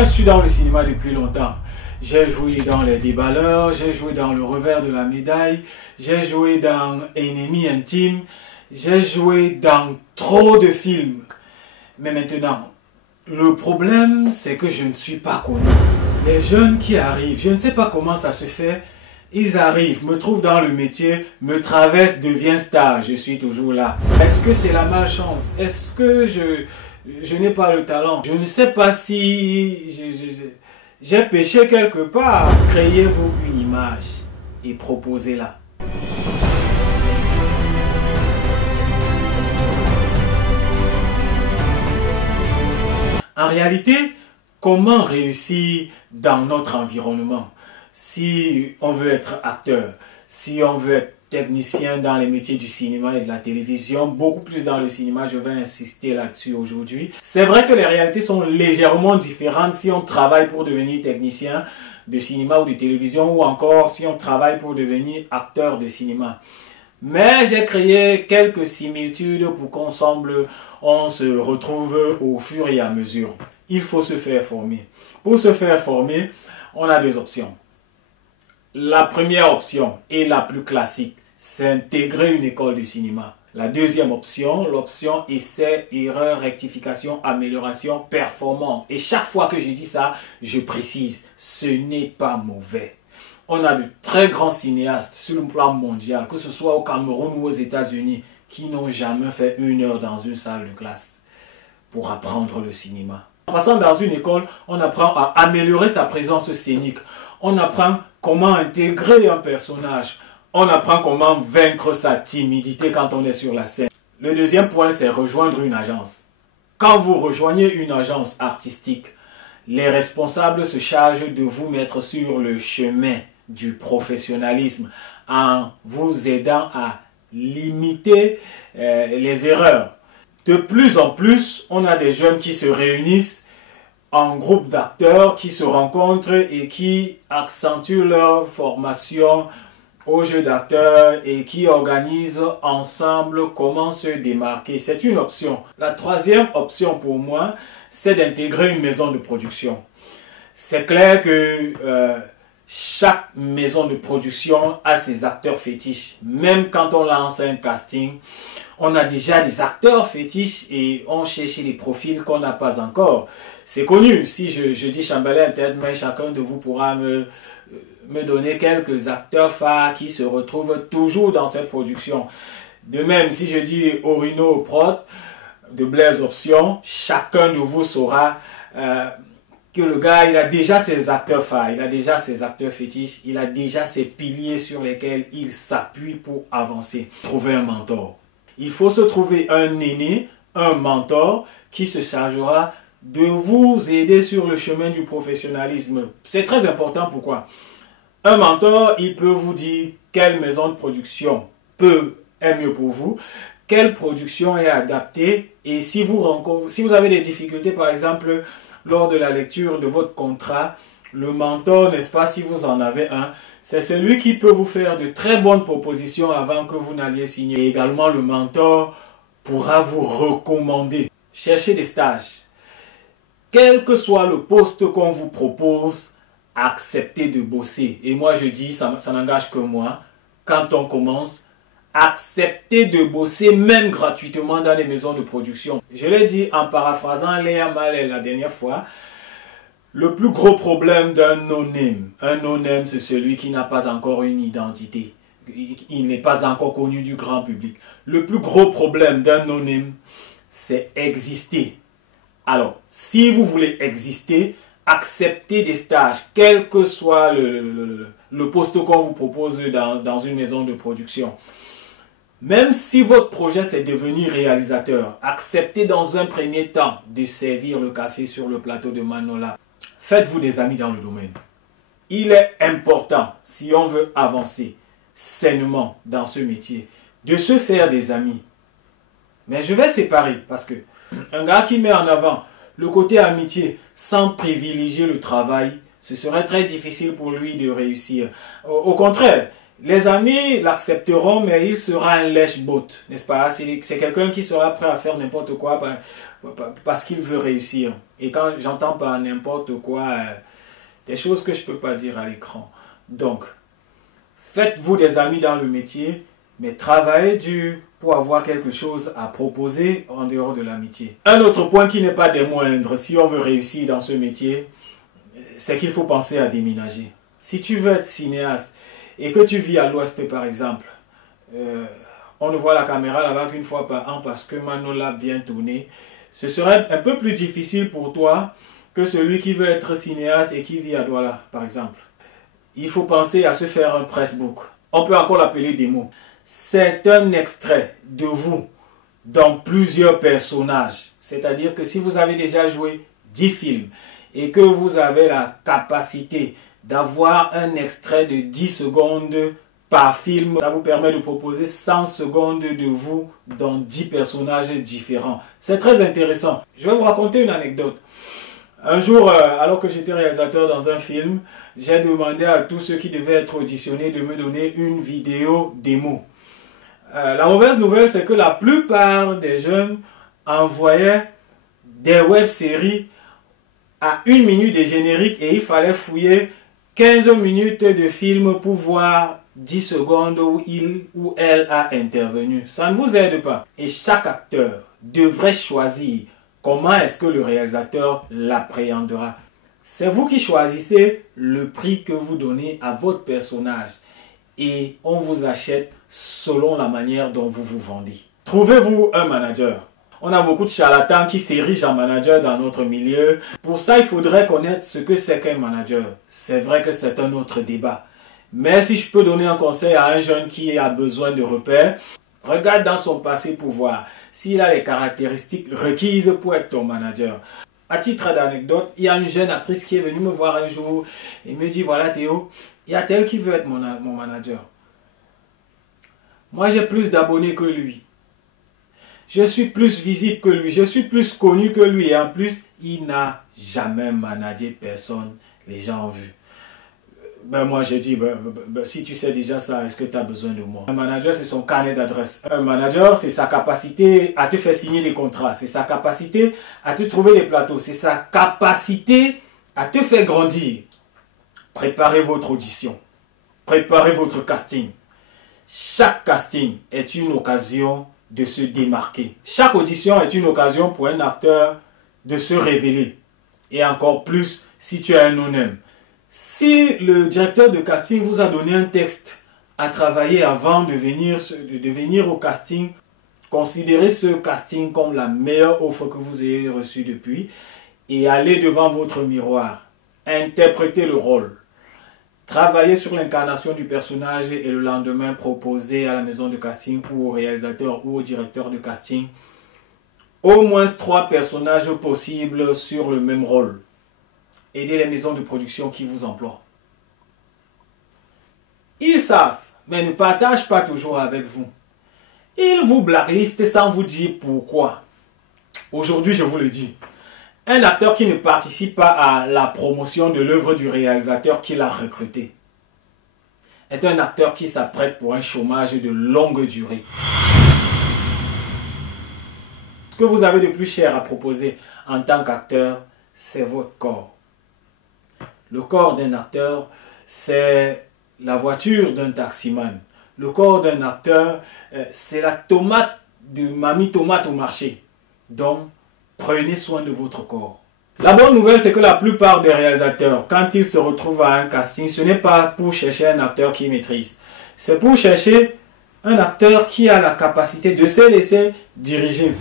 Moi, je suis dans le cinéma depuis longtemps. J'ai joué dans Les Déballeurs, j'ai joué dans Le Revers de la Médaille, j'ai joué dans Ennemi Intime, j'ai joué dans trop de films. Mais maintenant, le problème, c'est que je ne suis pas connu. Les jeunes qui arrivent, je ne sais pas comment ça se fait, ils arrivent, me trouvent dans le métier, me traversent, deviennent star, je suis toujours là. Est-ce que c'est la malchance? Est-ce que je n'ai pas le talent? Je ne sais pas si j'ai péché quelque part. Créez-vous une image et proposez-la. En réalité, comment réussir dans notre environnement? Si on veut être acteur, si on veut être technicien dans les métiers du cinéma et de la télévision, beaucoup plus dans le cinéma, je vais insister là-dessus aujourd'hui. C'est vrai que les réalités sont légèrement différentes si on travaille pour devenir technicien de cinéma ou de télévision ou encore si on travaille pour devenir acteur de cinéma. Mais j'ai créé quelques similitudes pour qu'ensemble on se retrouve au fur et à mesure. Il faut se faire former. Pour se faire former, on a deux options. La première option et la plus classique, c'est intégrer une école de cinéma. La deuxième option, l'option essai, erreur, rectification, amélioration, performance. Et chaque fois que je dis ça, je précise, ce n'est pas mauvais. On a de très grands cinéastes sur le plan mondial, que ce soit au Cameroun ou aux États-Unis, qui n'ont jamais fait 1 heure dans une salle de classe pour apprendre le cinéma. En passant dans une école, on apprend à améliorer sa présence scénique. On apprend comment intégrer un personnage. On apprend comment vaincre sa timidité quand on est sur la scène. Le deuxième point, c'est rejoindre une agence. Quand vous rejoignez une agence artistique, les responsables se chargent de vous mettre sur le chemin du professionnalisme en vous aidant à limiter les erreurs. De plus en plus, on a des jeunes qui se réunissent en groupe d'acteurs, qui se rencontrent et qui accentuent leur formation au jeu d'acteurs et qui organisent ensemble comment se démarquer. C'est une option. La troisième option pour moi, c'est d'intégrer une maison de production. C'est clair que chaque maison de production a ses acteurs fétiches. Même quand on lance un casting, on a déjà des acteurs fétiches et on cherche des profils qu'on n'a pas encore. C'est connu. Si je dis Chamberlain Tedman, chacun de vous pourra me donner quelques acteurs phares qui se retrouvent toujours dans cette production. De même, si je dis Orino Prod de Blaise Option, chacun de vous saura que le gars, il a déjà ses acteurs phares, il a déjà ses acteurs fétiches, il a déjà ses piliers sur lesquels il s'appuie pour avancer. Trouver un mentor. Il faut se trouver un aîné, un mentor qui se chargera de vous aider sur le chemin du professionnalisme. C'est très important. Pourquoi? Un mentor, il peut vous dire quelle maison de production est mieux pour vous, quelle production est adaptée, et si vous avez des difficultés, par exemple, lors de la lecture de votre contrat, le mentor, n'est-ce pas, si vous en avez un, c'est celui qui peut vous faire de très bonnes propositions avant que vous n'alliez signer. Et également, le mentor pourra vous recommander. Cherchez des stages. Quel que soit le poste qu'on vous propose, acceptez de bosser. Et moi, je dis, ça n'engage que moi, quand on commence, acceptez de bosser même gratuitement dans les maisons de production. Je l'ai dit en paraphrasant Léa Mallet la dernière fois, le plus gros problème d'un no-name, un no-name, c'est celui qui n'a pas encore une identité. Il n'est pas encore connu du grand public. Le plus gros problème d'un no-name, c'est exister. Alors, si vous voulez exister, acceptez des stages, quel que soit le poste qu'on vous propose dans une maison de production. Même si votre projet c'est devenir réalisateur, acceptez dans un premier temps de servir le café sur le plateau de Manola. Faites-vous des amis dans le domaine. Il est important, si on veut avancer sainement dans ce métier, de se faire des amis. Mais je vais séparer parce que un gars qui met en avant le côté amitié sans privilégier le travail, ce serait très difficile pour lui de réussir. Au contraire, les amis l'accepteront, mais il sera un lèche-botte, n'est-ce pas? C'est quelqu'un qui sera prêt à faire n'importe quoi parce qu'il veut réussir. Et quand j'entends par n'importe quoi, des choses que je ne peux pas dire à l'écran. Donc, faites-vous des amis dans le métier, mais travaillez dur pour avoir quelque chose à proposer en dehors de l'amitié. Un autre point qui n'est pas des moindres, si on veut réussir dans ce métier, c'est qu'il faut penser à déménager. Si tu veux être cinéaste et que tu vis à l'ouest par exemple, on ne voit la caméra là-bas qu'une fois par an parce que Manolab vient tourner, ce serait un peu plus difficile pour toi que celui qui veut être cinéaste et qui vit à Douala par exemple. Il faut penser à se faire un pressbook. On peut encore l'appeler démo. C'est un extrait de vous dans plusieurs personnages. C'est-à-dire que si vous avez déjà joué 10 films et que vous avez la capacité d'avoir un extrait de 10 secondes par film, ça vous permet de proposer 100 secondes de vous dans 10 personnages différents. C'est très intéressant. Je vais vous raconter une anecdote. Un jour, alors que j'étais réalisateur dans un film, j'ai demandé à tous ceux qui devaient être auditionnés de me donner une vidéo démo. La mauvaise nouvelle, c'est que la plupart des jeunes envoyaient des web-séries à 1 minute de générique et il fallait fouiller 15 minutes de film pour voir 10 secondes où il ou elle a intervenu. Ça ne vous aide pas. Et chaque acteur devrait choisir comment est-ce que le réalisateur l'appréhendera. C'est vous qui choisissez le prix que vous donnez à votre personnage et on vous achète selon la manière dont vous vous vendez. Trouvez-vous un manager. On a beaucoup de charlatans qui s'érigent en manager dans notre milieu. Pour ça, il faudrait connaître ce que c'est qu'un manager. C'est vrai que c'est un autre débat. Mais si je peux donner un conseil à un jeune qui a besoin de repères, regarde dans son passé pour voir s'il a les caractéristiques requises pour être ton manager. À titre d'anecdote, il y a une jeune actrice qui est venue me voir un jour et me dit, voilà Théo, il y a tel qui veut être mon manager. Moi, j'ai plus d'abonnés que lui. Je suis plus visible que lui. Je suis plus connu que lui. Et en plus, il n'a jamais managé personne. Les gens ont vu. Ben moi, je dis, si tu sais déjà ça, est-ce que tu as besoin de moi? Un manager, c'est son carnet d'adresse. Un manager, c'est sa capacité à te faire signer des contrats. C'est sa capacité à te trouver des plateaux. C'est sa capacité à te faire grandir. Préparez votre audition. Préparez votre casting. Chaque casting est une occasion de se démarquer. Chaque audition est une occasion pour un acteur de se révéler. Et encore plus si tu es un non-name. Si le directeur de casting vous a donné un texte à travailler avant de venir au casting, considérez ce casting comme la meilleure offre que vous ayez reçue depuis et allez devant votre miroir. Interprétez le rôle. Travaillez sur l'incarnation du personnage et le lendemain proposez à la maison de casting ou au réalisateur ou au directeur de casting au moins 3 personnages possibles sur le même rôle. Aidez les maisons de production qui vous emploient. Ils savent, mais ne partagent pas toujours avec vous. Ils vous blacklistent sans vous dire pourquoi. Aujourd'hui, je vous le dis. Un acteur qui ne participe pas à la promotion de l'œuvre du réalisateur qui l'a recruté est un acteur qui s'apprête pour un chômage de longue durée. Ce que vous avez de plus cher à proposer en tant qu'acteur, c'est votre corps. Le corps d'un acteur, c'est la voiture d'un taximan. Le corps d'un acteur, c'est la tomate de Mamie Tomate au marché. Donc, prenez soin de votre corps. La bonne nouvelle, c'est que la plupart des réalisateurs, quand ils se retrouvent à un casting, ce n'est pas pour chercher un acteur qui maîtrise. C'est pour chercher un acteur qui a la capacité de se laisser diriger.